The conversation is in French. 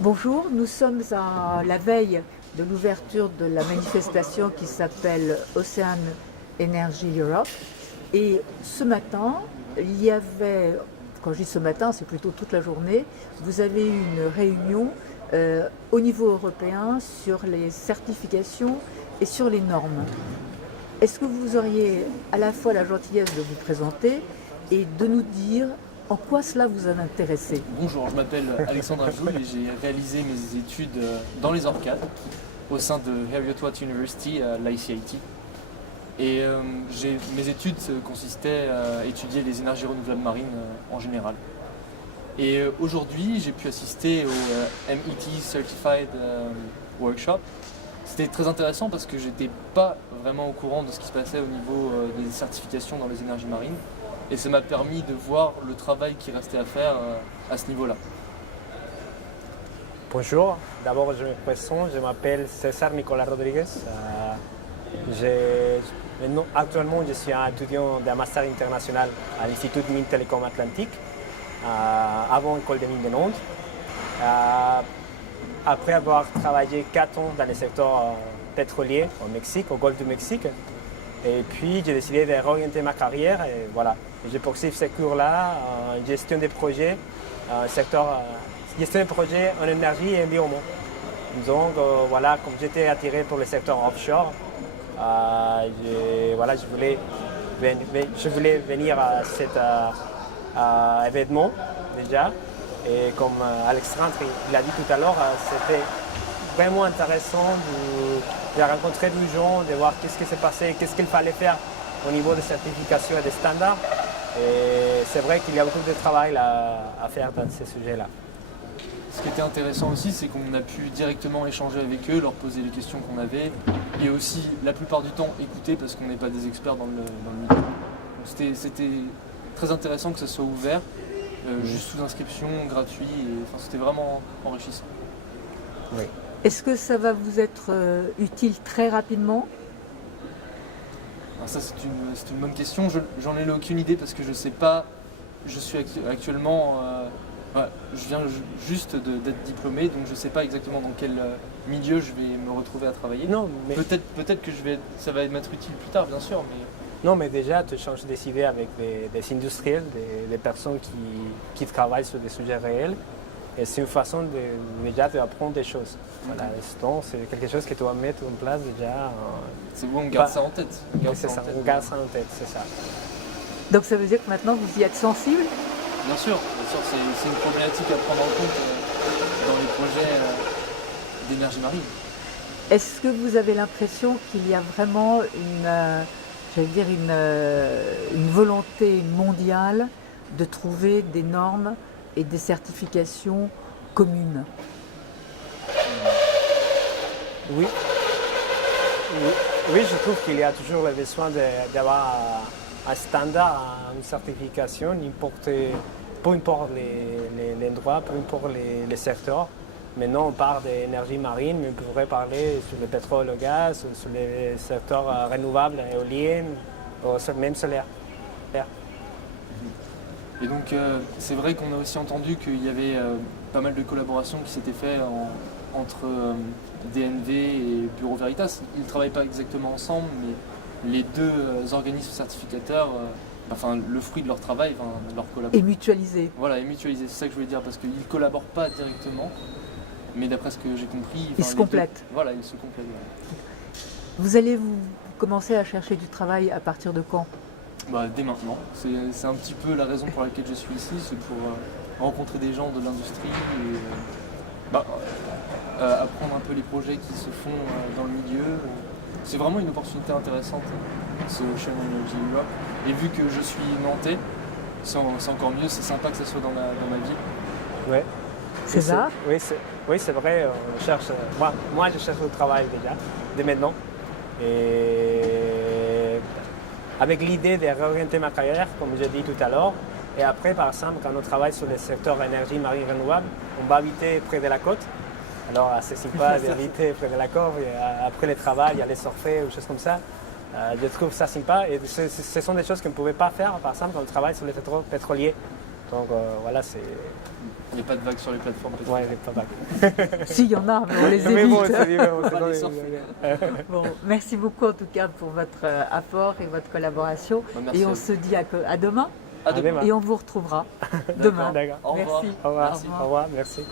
Bonjour, nous sommes à la veille de l'ouverture de la manifestation qui s'appelle Ocean Energy Europe. Et ce matin, il y avait, quand je dis ce matin, c'est plutôt toute la journée, vous avez eu une réunion au niveau européen sur les certifications et sur les normes. Est-ce que vous auriez à la fois la gentillesse de vous présenter et de nous dire en quoi cela vous a intéressé? Bonjour, je m'appelle Alexandre Ajoul et j'ai réalisé mes études dans les Orcades au sein de Heriot-Watt University à l'ICIT. Et mes études consistaient à étudier les énergies renouvelables marines en général. Et aujourd'hui, j'ai pu assister au MET Certified Workshop. C'était très intéressant parce que j'étais pas vraiment au courant de ce qui se passait au niveau des certifications dans les énergies marines. Et ça m'a permis de voir le travail qui restait à faire à ce niveau-là. Bonjour, d'abord je me présente, je m'appelle César Nicolas Rodriguez. Actuellement, je suis un étudiant d'un master international à l'Institut de Mines Télécom Atlantique, avant l'école des mines de Nantes. Après avoir travaillé 4 ans dans le secteur pétrolier au Mexique, au Golfe du Mexique, et puis j'ai décidé de réorienter ma carrière et voilà. J'ai poursuivi ce cours-là en gestion des projets, gestion des projets en énergie et environnement. Donc voilà, comme j'étais attiré pour le secteur offshore, je voulais venir à cet événement déjà. Et comme Alexandre l'a dit tout à l'heure, c'était vraiment intéressant de rencontrer des gens, de voir qu'est-ce qui s'est passé, qu'est-ce qu'il fallait faire au niveau des certifications et des standards. Et c'est vrai qu'il y a beaucoup de travail à faire dans ces sujets-là. Ce qui était intéressant aussi, c'est qu'on a pu directement échanger avec eux, leur poser les questions qu'on avait, et aussi la plupart du temps écouter parce qu'on n'est pas des experts dans le milieu. Donc c'était très intéressant que ça soit ouvert, juste sous inscription, gratuit, et, c'était vraiment enrichissant. Oui. Est-ce que ça va vous être utile très rapidement? Alors ça c'est une bonne question, j'en ai aucune idée parce que je sais pas, je suis actuellement, je viens juste d'être diplômé, donc je ne sais pas exactement dans quel milieu je vais me retrouver à travailler. Non, mais... Peut-être que ça va m'être utile plus tard bien sûr, mais... Non, mais déjà, tu changes des idées avec des industriels, des personnes qui travaillent sur des sujets réels. Et c'est une façon déjà d'apprendre des choses. Voilà, c'est quelque chose que tu dois mettre en place déjà. C'est bon, on garde ça en tête. On garde ça en tête, c'est ça. Donc ça veut dire que maintenant vous y êtes sensible? Bien sûr, c'est une problématique à prendre en compte dans les projets d'énergie marine. Est-ce que vous avez l'impression qu'il y a vraiment une volonté mondiale de trouver des normes et des certifications communes? Oui. Oui, je trouve qu'il y a toujours le besoin d'avoir un standard, une certification, peu importe l'endroit, peu importe les secteurs. Maintenant, on parle d'énergie marine, mais on pourrait parler sur le pétrole, le gaz, sur les secteurs renouvelables, éoliennes, même solaire. Et donc, c'est vrai qu'on a aussi entendu qu'il y avait pas mal de collaborations qui s'étaient faites entre DNV et Bureau Veritas. Ils ne travaillent pas exactement ensemble, mais les deux organismes certificateurs, le fruit de leur travail, de leur collaboration. Et mutualiser. Voilà, et mutualiser, c'est ça que je voulais dire, parce qu'ils ne collaborent pas directement, mais d'après ce que j'ai compris... Ils se complètent. Voilà, ils se complètent. Ouais. Vous allez commencer à chercher du travail à partir de quand? Dès maintenant. C'est un petit peu la raison pour laquelle je suis ici, c'est pour rencontrer des gens de l'industrie et apprendre un peu les projets qui se font dans le milieu. C'est vraiment une opportunité intéressante, ce Ocean Energy Europe. Et vu que je suis nantais, c'est encore mieux, c'est sympa que ça soit dans ma ville. Ouais. César? Oui, c'est vrai, on cherche, moi je cherche le travail déjà, dès maintenant. Et avec l'idée de réorienter ma carrière, comme j'ai dit tout à l'heure. Et après, par exemple, quand on travaille sur le secteur énergie marine renouvelable, on va habiter près de la côte. Alors, c'est sympa d'habiter près de la côte. Et après le travail, aller surfer ou choses comme ça. Je trouve ça sympa. Et ce sont des choses qu'on ne pouvait pas faire, par exemple, quand on travaille sur le secteur pétrolier. Donc voilà, c'est. Il n'y a pas de vagues sur les plateformes. Ouais, les pas S'il y en a, mais on les Mais bon, évite. On va les surfer. Bon, merci beaucoup en tout cas pour votre apport et votre collaboration. Merci Et à on vous. se dit à demain. À demain. Et on vous retrouvera demain. D'accord. Au revoir. Merci. Au revoir. Merci. Au revoir. Merci.